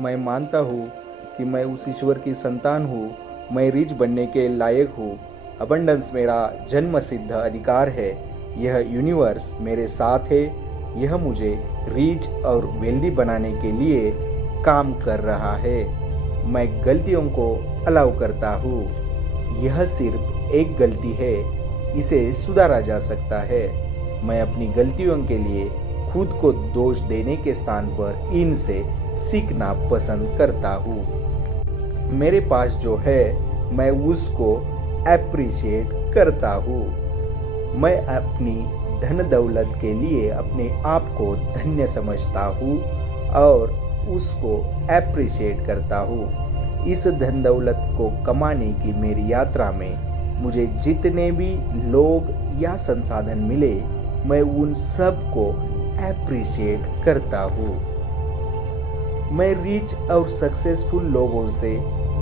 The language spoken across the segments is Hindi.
मैं मानता हूँ कि मैं उस ईश्वर की संतान हूँ। मैं रिच बनने के लायक हूँ। अबंडेंस मेरा जन्म सिद्ध अधिकार है। यह यूनिवर्स मेरे साथ है। यह मुझे रिच और वेल्दी बनाने के लिए काम कर रहा है। मैं गलतियों को अलाउ करता हूँ। यह सिर्फ एक गलती है, इसे सुधारा जा सकता है। मैं अपनी गलतियों के लिए खुद को दोष देने के स्थान पर इनसे सीखना पसंद करता हूँ। मेरे पास जो है मैं उसको एप्रिशिएट करता हूँ। मैं अपनी धन दौलत के लिए अपने आप को धन्य समझता हूँ और उसको एप्रिशिएट करता हूँ। इस धन दौलत को कमाने की मेरी यात्रा में मुझे जितने भी लोग या संसाधन मिले, मैं उन सब को एप्रिशिएट करता हूँ। मैं रिच और सक्सेसफुल लोगों से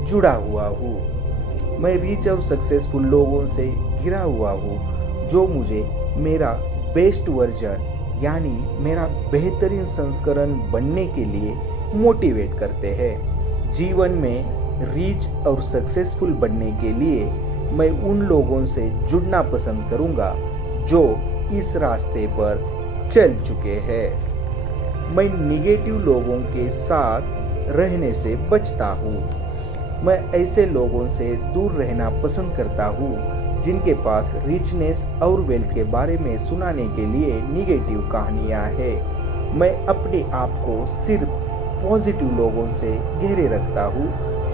जुड़ा हुआ हूँ। मैं रिच और सक्सेसफुल लोगों से घिरा हुआ हूँ जो मुझे मेरा बेस्ट वर्जन यानी मेरा बेहतरीन संस्करण बनने के लिए मोटिवेट करते हैं। जीवन में रिच और सक्सेसफुल बनने के लिए मैं उन लोगों से जुड़ना पसंद करूँगा जो इस रास्ते पर चल चुके हैं। मैं निगेटिव लोगों के साथ रहने से बचता हूँ। मैं ऐसे लोगों से दूर रहना पसंद करता हूँ जिनके पास रिचनेस और वेल्थ के बारे में सुनाने के लिए निगेटिव कहानियाँ हैं। मैं अपने आप को सिर्फ पॉजिटिव लोगों से घेरे रखता हूँ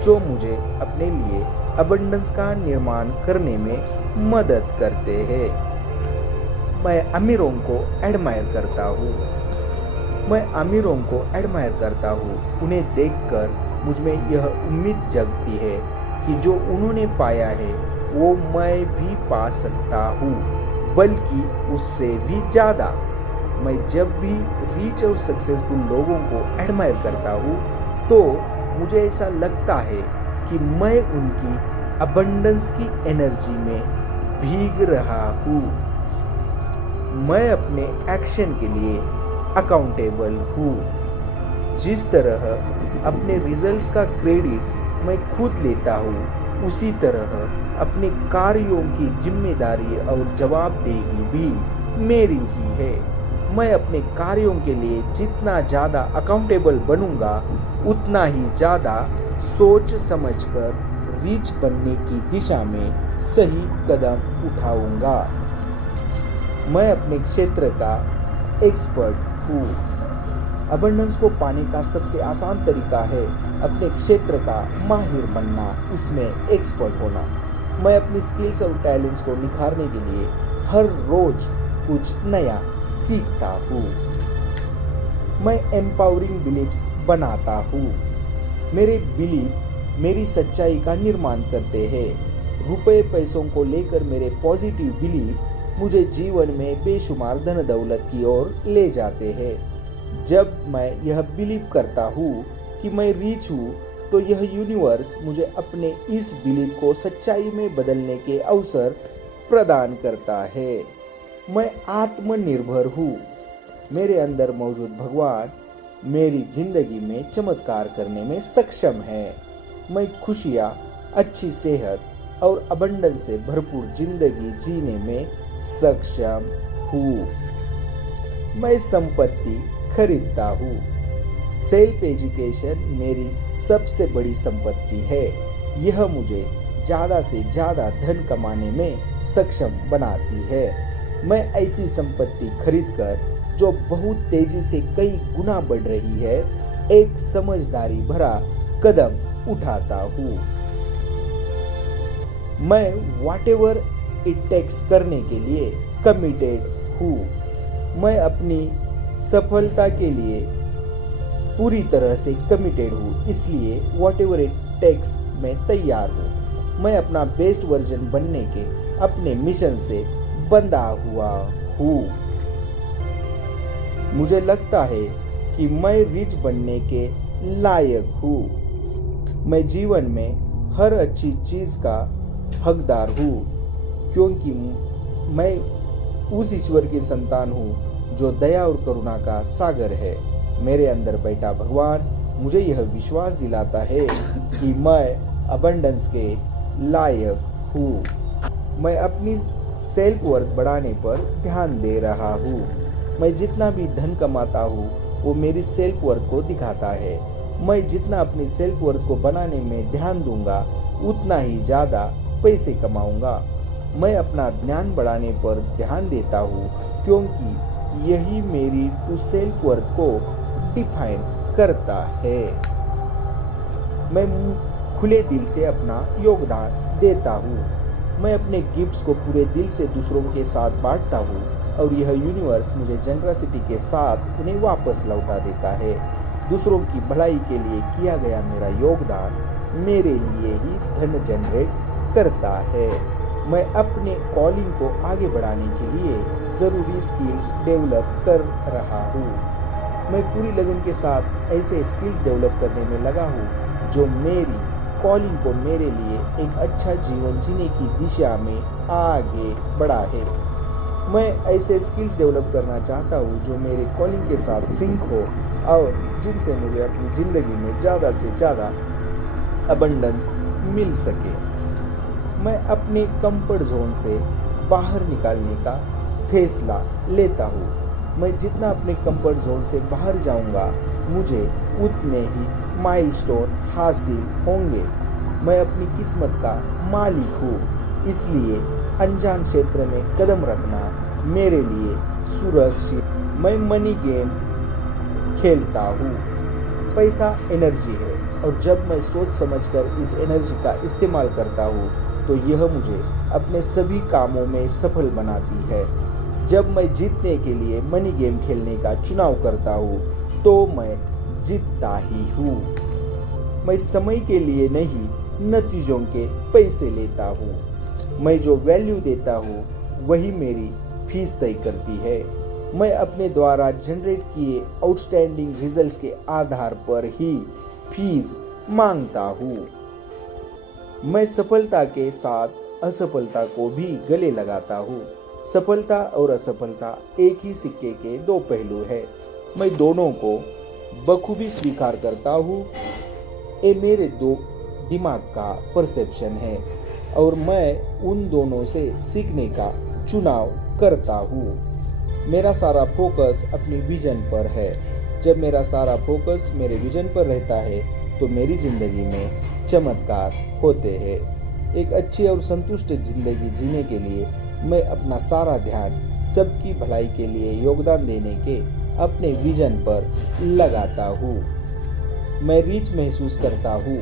जो मुझे अपने लिए अबंडेंस का निर्माण करने में मदद करते हैं। मैं अमीरों को एडमायर करता हूँ। मैं अमीरों को एडमायर करता हूँ। उन्हें देखकर मुझ में यह उम्मीद जगती है कि जो उन्होंने पाया है वो मैं भी पा सकता हूँ, बल्कि उससे भी ज़्यादा। मैं जब भी रिच और सक्सेसफुल लोगों को एडमायर करता हूँ तो मुझे ऐसा लगता है कि मैं उनकी अबंडेंस की एनर्जी में भीग रहा हूँ। मैं अपने एक्शन के लिए अकाउंटेबल हूँ। जिस तरह अपने रिजल्ट्स का क्रेडिट मैं खुद लेता हूँ, उसी तरह अपने कार्यों की जिम्मेदारी और जवाबदेही भी मेरी ही है। मैं अपने कार्यों के लिए जितना ज़्यादा अकाउंटेबल बनूंगा, उतना ही ज़्यादा सोच समझकर रिच बनने की दिशा में सही कदम उठाऊंगा। मैं अपने क्षेत्र का एक्सपर्ट हूँ। अबंडेंस को पाने का सबसे आसान तरीका है अपने क्षेत्र का माहिर बनना, उसमें एक्सपर्ट होना। मैं अपनी स्किल्स और टैलेंट्स को निखारने के लिए हर रोज कुछ नया सीखता हूँ। मैं एम्पावरिंग बिलीफ्स बनाता हूँ। मेरे बिलीफ मेरी सच्चाई का निर्माण करते हैं। रुपए पैसों को लेकर मेरे पॉजिटिव बिलीफ मुझे जीवन में बेशुमार धन दौलत की ओर ले जाते हैं। जब मैं यह बिलीव करता हूँ कि मैं रिच हूँ तो यह यूनिवर्स मुझे अपने इस बिलीव को सच्चाई में बदलने के अवसर प्रदान करता है। मैं आत्मनिर्भर हूँ। मेरे अंदर मौजूद भगवान मेरी जिंदगी में चमत्कार करने में सक्षम है। मैं खुशियाँ, अच्छी सेहत और अबंडेंस से भरपूर जिंदगी जीने में सक्षम हूँ। मैं संपत्ति खरीदता हूँ। सेल्फ एजुकेशन मेरी सबसे बड़ी संपत्ति है। यह मुझे ज़्यादा से ज़्यादा धन कमाने में सक्षम बनाती है। मैं ऐसी संपत्ति खरीदकर जो बहुत तेजी से कई गुना बढ़ रही है, एक समझदारी भरा कदम उठाता हूँ। मैं व्हाटएवर इट टेक्स करने के लिए कमिटेड हूँ। मैं अपनी सफलता के लिए पूरी तरह से कमिटेड हूँ, इसलिए व्हाटएवर इट टेक्स मैं तैयार हूँ। मैं अपना बेस्ट वर्जन बनने के अपने मिशन से बंधा हुआ हूँ। मुझे लगता है कि मैं रिच बनने के लायक हूँ। मैं जीवन में हर अच्छी चीज़ का हकदार हूँ, क्योंकि मैं उस ईश्वर की संतान हूँ जो दया और करुणा का सागर है। मेरे अंदर बैठा भगवान मुझे यह विश्वास दिलाता है कि मैं अबंडेंस के लायक हूँ। मैं अपनी सेल्फ वर्थ बढ़ाने पर ध्यान दे रहा हूँ। मैं जितना भी धन कमाता हूँ वो मेरी सेल्फ वर्थ को दिखाता है। मैं जितना अपनी सेल्फ वर्थ को बनाने में ध्यान दूंगा उतना ही ज़्यादा पैसे कमाऊंगा। मैं अपना ज्ञान बढ़ाने पर ध्यान देता हूँ क्योंकि यही मेरी टू सेल्फ वर्थ को डिफाइन करता है। मैं खुले दिल से अपना योगदान देता हूँ। मैं अपने गिफ्ट्स को पूरे दिल से दूसरों के साथ बांटता हूँ और यह यूनिवर्स मुझे जनरसिटी के साथ उन्हें वापस लौटा देता है। दूसरों की भलाई के लिए किया गया मेरा योगदान मेरे लिए ही धन जनरेट करता है। मैं अपने कॉलिंग को आगे बढ़ाने के लिए ज़रूरी स्किल्स डेवलप कर रहा हूँ। मैं पूरी लगन के साथ ऐसे स्किल्स डेवलप करने में लगा हूँ जो मेरी कॉलिंग को मेरे लिए एक अच्छा जीवन जीने की दिशा में आगे बढ़ा है। मैं ऐसे स्किल्स डेवलप करना चाहता हूँ जो मेरे कॉलिंग के साथ सिंक हो और जिनसे मुझे अपनी ज़िंदगी में ज़्यादा से ज़्यादा अबंडेंस मिल सके। मैं अपने कंफर्ट जोन से बाहर निकालने का फैसला लेता हूँ। मैं जितना अपने कंफर्ट जोन से बाहर जाऊँगा मुझे उतने ही माइलस्टोन हासिल होंगे। मैं अपनी किस्मत का मालिक हूँ, इसलिए अनजान क्षेत्र में कदम रखना मेरे लिए सुरक्षित। मैं मनी गेम खेलता हूँ। पैसा एनर्जी है और जब मैं सोच समझकर इस एनर्जी का इस्तेमाल करता हूँ तो यह मुझे अपने सभी कामों में सफल बनाती है। जब मैं जीतने के लिए मनी गेम खेलने का चुनाव करता हूँ तो मैं जीतता ही हूँ। मैं समय के लिए नहीं नतीजों के पैसे लेता हूँ। मैं जो वैल्यू देता हूँ वही मेरी फीस तय करती है। मैं अपने द्वारा जनरेट किए आउटस्टैंडिंग रिजल्ट्स के आधार पर ही फीस मांगता हूँ। मैं सफलता के साथ असफलता को भी गले लगाता हूँ। सफलता और असफलता एक ही सिक्के के दो पहलू है। मैं दोनों को बखूबी स्वीकार करता हूँ। ये मेरे दो दिमाग का परसेप्शन है और मैं उन दोनों से सीखने का चुनाव करता हूँ। मेरा सारा फोकस अपनी विजन पर है। जब मेरा सारा फोकस मेरे विजन पर रहता है तो मेरी ज़िंदगी में चमत्कार होते हैं। एक अच्छी और संतुष्ट ज़िंदगी जीने के लिए मैं अपना सारा ध्यान सबकी भलाई के लिए योगदान देने के अपने विजन पर लगाता हूँ। मैं रिच महसूस करता हूँ।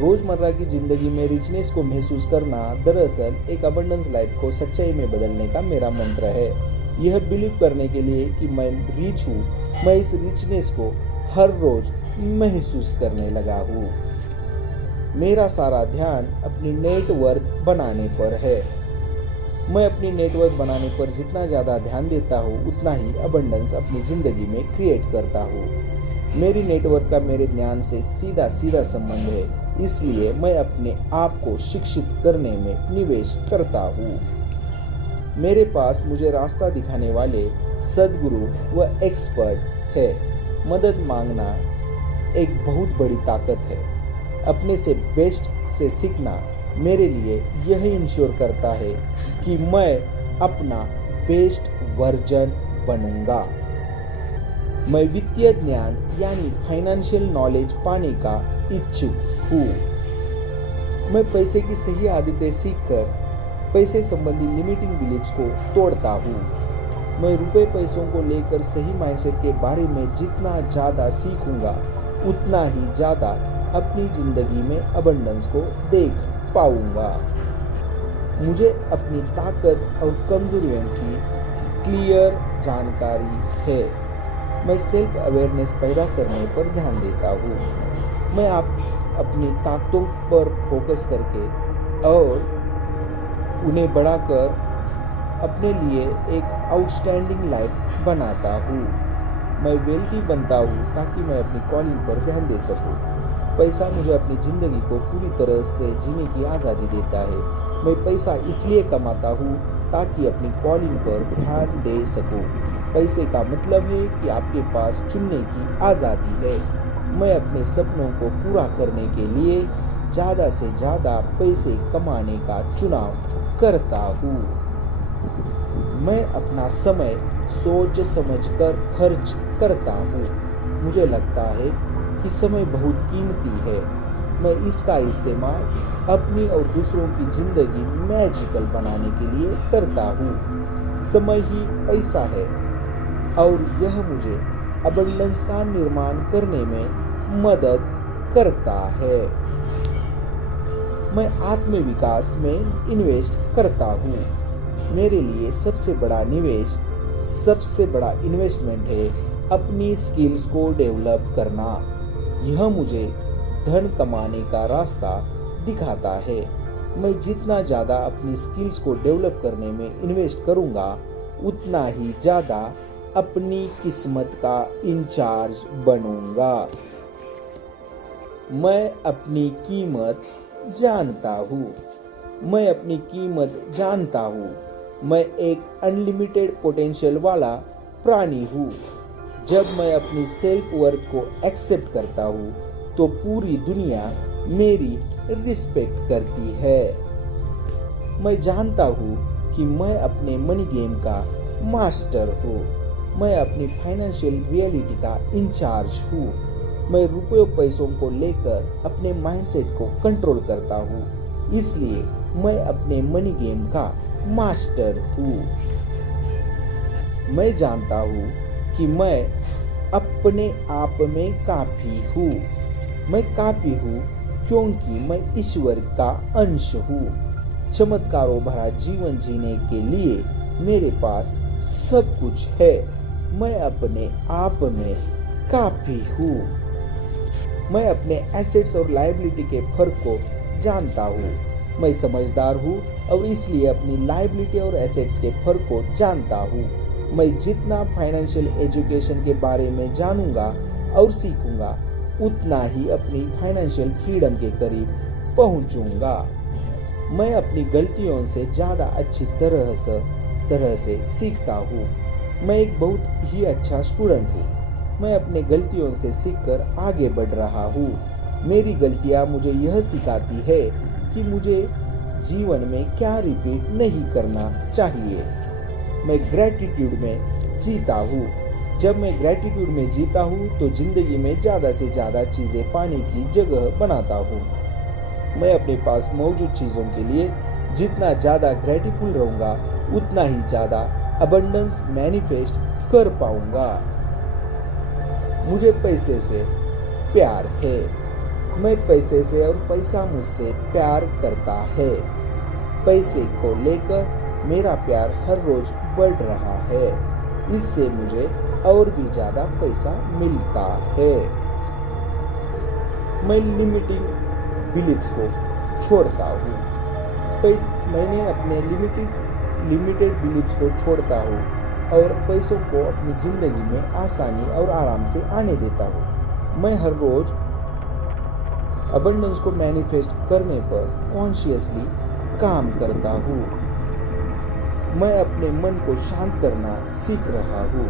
रोज़मर्रा की ज़िंदगी में रिचनेस को महसूस करना दरअसल एक अबंडेंस लाइफ को सच्चाई में बदलने का मेरा मंत्र है। यह बिलीव करने के लिए कि मैं रिच हूँ, मैं इस रिचनेस को हर रोज़ महसूस करने लगा हूँ। मेरा सारा ध्यान अपनी नेटवर्थ बनाने पर है। मैं अपनी नेटवर्थ बनाने पर जितना ज़्यादा ध्यान देता हूँ उतना ही अबंडेंस अपनी ज़िंदगी में क्रिएट करता हूँ। मेरी नेटवर्क का मेरे ज्ञान से सीधा संबंध है, इसलिए मैं अपने आप को शिक्षित करने में निवेश करता हूँ। मेरे पास मुझे रास्ता दिखाने वाले सद्गुरु व एक्सपर्ट है। मदद मांगना एक बहुत बड़ी ताकत है। अपने से बेस्ट से सीखना मेरे लिए यह इंश्योर करता है कि मैं अपना बेस्ट वर्जन बनूंगा। मैं वित्तीय ज्ञान यानी फाइनेंशियल नॉलेज पाने का इच्छुक हूँ। मैं पैसे की सही आदतें सीखकर पैसे संबंधी लिमिटिंग बिलीफ्स को तोड़ता हूँ। मैं रुपए पैसों को लेकर सही माइंडसेट के बारे में जितना ज़्यादा सीखूंगा उतना ही ज़्यादा अपनी ज़िंदगी में अबंडेंस को देख पाऊंगा। मुझे अपनी ताकत और कमजोरियों की क्लियर जानकारी है। मैं सेल्फ अवेयरनेस पैदा करने पर ध्यान देता हूँ। मैं अपनी ताकतों पर फोकस करके और उन्हें बढ़ाकर अपने लिए एक आउटस्टैंडिंग लाइफ बनाता हूँ। मैं वेल्थी बनता हूँ ताकि मैं अपनी कॉलिंग पर ध्यान दे सकूँ। पैसा मुझे अपनी ज़िंदगी को पूरी तरह से जीने की आज़ादी देता है। मैं पैसा इसलिए कमाता हूँ ताकि अपनी कॉलिंग पर ध्यान दे सकूँ। पैसे का मतलब है कि आपके पास चुनने की आज़ादी है। मैं अपने सपनों को पूरा करने के लिए ज़्यादा से ज़्यादा पैसे कमाने का चुनाव करता हूँ। मैं अपना समय सोच समझकर खर्च करता हूँ। मुझे लगता है कि समय बहुत कीमती है। मैं इसका इस्तेमाल अपनी और दूसरों की ज़िंदगी मैजिकल बनाने के लिए करता हूँ। समय ही पैसा है और यह मुझे अबंडेंस का निर्माण करने में मदद करता है। मैं आत्मविकास में इन्वेस्ट करता हूँ। मेरे लिए सबसे बड़ा इन्वेस्टमेंट है अपनी स्किल्स को डेवलप करना। यह मुझे धन कमाने का रास्ता दिखाता है। मैं जितना ज़्यादा अपनी स्किल्स को डेवलप करने में इन्वेस्ट करूँगा, उतना ही ज़्यादा अपनी किस्मत का इंचार्ज बनूँगा। मैं अपनी कीमत जानता हूँ। मैं एक अनलिमिटेड पोटेंशियल वाला प्राणी हूँ। जब मैं अपनी सेल्फ वर्थ को एक्सेप्ट करता हूँ तो पूरी दुनिया मेरी रिस्पेक्ट करती है। मैं जानता हूँ कि मैं अपने मनी गेम का मास्टर हूँ। मैं अपनी फाइनेंशियल रियलिटी का इंचार्ज हूँ। मैं रुपयों पैसों को लेकर अपने माइंडसेट को कंट्रोल करता हूँ। इसलिए मैं अपने मनी गेम का मास्टर हूँ। मैं जानता हूँ कि मैं अपने आप में काफी हूँ। मैं काफी हूँ क्योंकि मैं ईश्वर का अंश हूँ। चमत्कारों भरा जीवन जीने के लिए मेरे पास सब कुछ है। मैं अपने आप में काफी हूँ। मैं अपने एसेट्स और लायबिलिटी के फर्क को जानता हूँ। मैं समझदार हूँ और इसलिए अपनी लायबिलिटी और एसेट्स के फर्क को जानता हूँ। मैं जितना फाइनेंशियल एजुकेशन के बारे में जानूंगा और सीखूंगा, उतना ही अपनी फाइनेंशियल फ्रीडम के करीब पहुंचूंगा। मैं अपनी गलतियों से ज़्यादा अच्छी तरह से सीखता हूँ। मैं एक बहुत ही अच्छा स्टूडेंट हूँ। मैं अपने गलतियों से सीखकर आगे बढ़ रहा हूँ। मेरी गलतियाँ मुझे यह सिखाती है कि मुझे जीवन में क्या रिपीट नहीं करना चाहिए। मैं ग्रैटिट्यूड में जीता हूँ। जब मैं ग्रैटिट्यूड में जीता हूँ तो ज़िंदगी में ज़्यादा से ज़्यादा चीज़ें पाने की जगह बनाता हूँ। मैं अपने पास मौजूद चीज़ों के लिए जितना ज़्यादा ग्रैटिफुल रहूँगा, उतना ही ज़्यादा अबंडेंस मैनिफेस्ट कर पाऊँगा। मुझे पैसे से प्यार है। मैं पैसे से और पैसा मुझसे प्यार करता है। पैसे को लेकर मेरा प्यार हर रोज बढ़ रहा है। इससे मुझे और भी ज़्यादा पैसा मिलता है। मैं लिमिटिंग बिलीव्स को छोड़ता हूँ। मैंने अपने लिमिटेड बिलीव्स को छोड़ता हूँ और पैसों को अपनी ज़िंदगी में आसानी और आराम से आने देता हूँ। मैं हर रोज़ अबंडेंस को मैनिफेस्ट करने पर कॉन्शियसली काम करता हूँ। मैं अपने मन को शांत करना सीख रहा हूँ।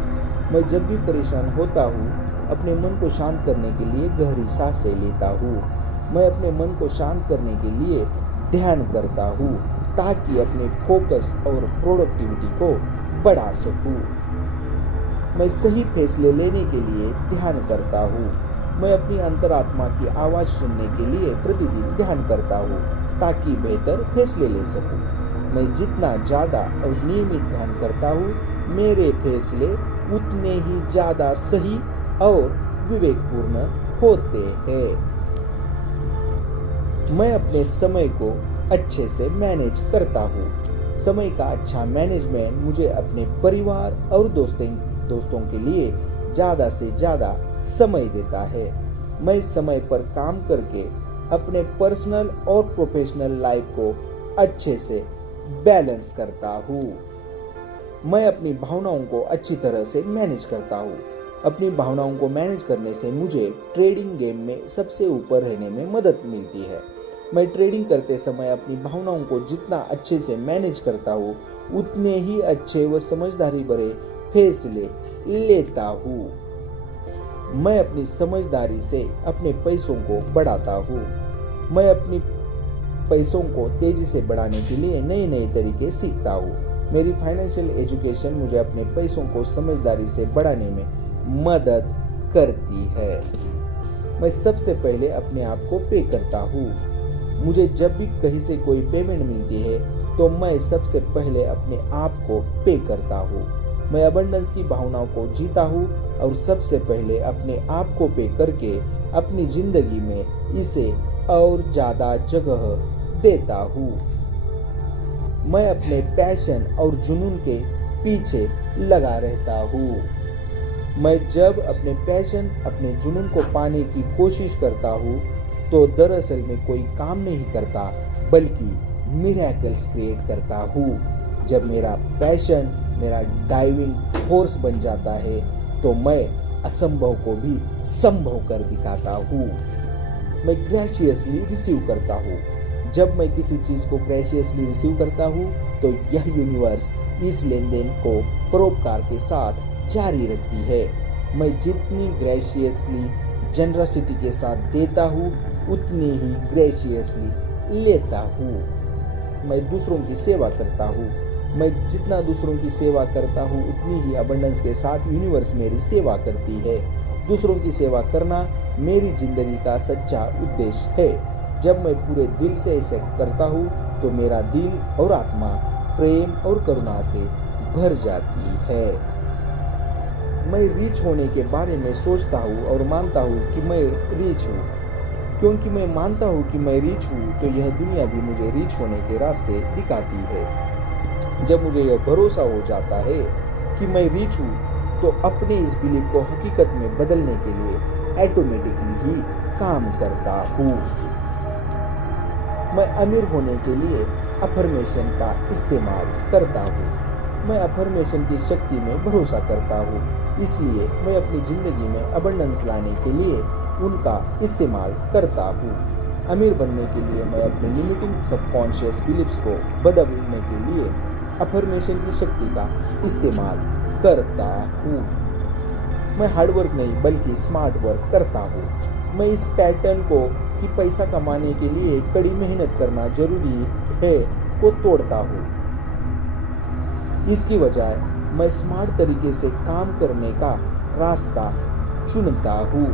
मैं जब भी परेशान होता हूँ, अपने मन को शांत करने के लिए गहरी सांसें लेता हूँ। मैं अपने मन को शांत करने के लिए ध्यान करता हूँ ताकि अपने फोकस और प्रोडक्टिविटी को बढ़ा सकूँ। मैं सही फैसले लेने के लिए ध्यान करता हूँ। मैं अपनी अंतरात्मा की आवाज़ सुनने के लिए प्रतिदिन ध्यान करता हूँ ताकि बेहतर फैसले ले सकूँ। मैं जितना ज़्यादा और नियमित ध्यान करता हूँ, मेरे फैसले उतने ही ज़्यादा सही और विवेकपूर्ण होते हैं। मैं अपने समय को अच्छे से मैनेज करता हूँ। समय का अच्छा मैनेजमेंट मुझे अपने परिवार और दोस्तों के लिए ज़्यादा से ज़्यादा समय देता है। मैं समय पर काम करके अपने पर्सनल और प्रोफेशनल लाइफ को अच्छे से बैलेंस करता हूँ। मैं अपनी भावनाओं को अच्छी तरह से मैनेज करता हूँ। अपनी भावनाओं को मैनेज करने से मुझे ट्रेडिंग गेम में सबसे ऊपर रहने में मदद मिलती है। मैं ट्रेडिंग करते समय अपनी भावनाओं को जितना अच्छे से मैनेज करता हूँ, उतने ही अच्छे व समझदारी भरे फैसले लेता हूँ। मैं अपनी समझदारी से अपने पैसों को बढ़ाता हूँ। मैं अपनी पैसों को तेजी से बढ़ाने के लिए नए नए तरीके सीखता हूँ। मेरी फाइनेंशियल एजुकेशन मुझे अपने पैसों को समझदारी से बढ़ाने में मदद करती है। मैं सबसे पहले अपने आप को पे करता हूँ। मुझे जब भी कहीं से कोई पेमेंट मिलती है तो मैं सबसे पहले अपने आप को पे करता हूँ। मैं अबंडेंस की भावनाओं को जीता हूँ और सबसे पहले अपने आप को पे करके अपनी जिंदगी में इसे और ज्यादा जगह देता हूँ। मैं अपने पैशन और जुनून के पीछे लगा रहता हूँ। मैं जब अपने पैशन, अपने जुनून को पाने की कोशिश करता हूँ तो दरअसल में कोई काम नहीं करता बल्कि मिरेकल्स क्रिएट करता हूँ। जब मेरा पैशन मेरा ड्राइविंग फोर्स बन जाता है तो मैं असंभव को भी संभव कर दिखाता हूँ। मैं ग्रेशियसली रिसीव करता हूँ। जब मैं किसी चीज को ग्रेशियसली रिसीव करता हूँ तो यह यूनिवर्स इस लेन देन को परोपकार के साथ जारी रखती है। मैं जितनी ग्रेशियसली जनरसिटी के साथ देता हूँ उतनी ही ग्रेशियसली लेता हूँ। मैं दूसरों की सेवा करता हूँ। मैं जितना दूसरों की सेवा करता हूँ उतनी ही अबंडेंस के साथ यूनिवर्स मेरी सेवा करती है। दूसरों की सेवा करना मेरी जिंदगी का सच्चा उद्देश्य है। जब मैं पूरे दिल से इसे करता हूँ तो मेरा दिल और आत्मा प्रेम और करुणा से भर जाती है। मैं रिच होने के बारे में सोचता हूँ और मानता हूँ कि मैं रिच हूँ। क्योंकि मैं मानता हूँ कि मैं रिच हूँ तो यह दुनिया भी मुझे रिच होने के रास्ते दिखाती है। जब मुझे यह भरोसा हो जाता है कि मैं रिच हूँ तो अपने इस बिलीफ को हकीकत में बदलने के लिए ऑटोमेटिकली ही काम करता हूँ। मैं अमीर होने के लिए अफर्मेशन का इस्तेमाल करता हूँ। मैं अफर्मेशन की शक्ति में भरोसा करता हूँ, इसलिए मैं अपनी जिंदगी में अबंडेंस लाने के लिए उनका इस्तेमाल करता हूँ। अमीर बनने के लिए मैं अपने लिमिटिंग सबकॉन्शियस बिलीफ्स को बदलने के लिए अफर्मेशन की शक्ति का इस्तेमाल करता हूँ। मैं हार्ड वर्क नहीं बल्कि स्मार्ट वर्क करता हूँ। मैं इस पैटर्न को कि पैसा कमाने के लिए कड़ी मेहनत करना जरूरी है को तोड़ता हूँ। इसकी बजाय मैं स्मार्ट तरीके से काम करने का रास्ता चुनता हूँ।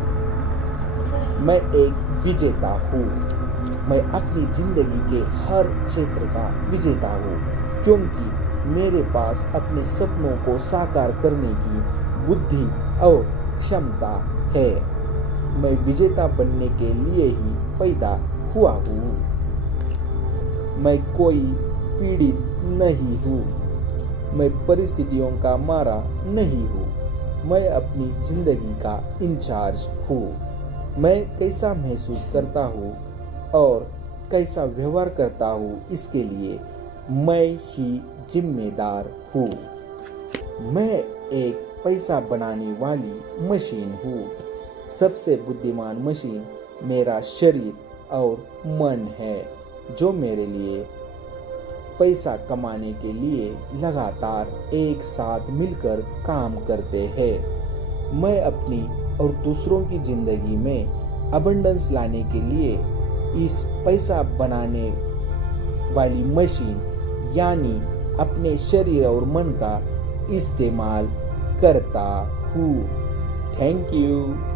मैं एक विजेता हूँ। मैं अपनी जिंदगी के हर क्षेत्र का विजेता हूँ क्योंकि मेरे पास अपने सपनों को साकार करने की बुद्धि और क्षमता है। मैं विजेता बनने के लिए ही पैदा हुआ हूँ। मैं कोई पीड़ित नहीं हूँ। मैं परिस्थितियों का मारा नहीं हूँ। मैं अपनी जिंदगी का इंचार्ज हूँ। मैं कैसा महसूस करता हूँ और कैसा व्यवहार करता हूँ इसके लिए मैं ही जिम्मेदार हूँ। मैं एक पैसा बनाने वाली मशीन हूँ। सबसे बुद्धिमान मशीन मेरा शरीर और मन है जो मेरे लिए पैसा कमाने के लिए लगातार एक साथ मिलकर काम करते हैं। मैं अपनी और दूसरों की जिंदगी में अबंडेंस लाने के लिए इस पैसा बनाने वाली मशीन यानी अपने शरीर और मन का इस्तेमाल करता हूँ। Thank you.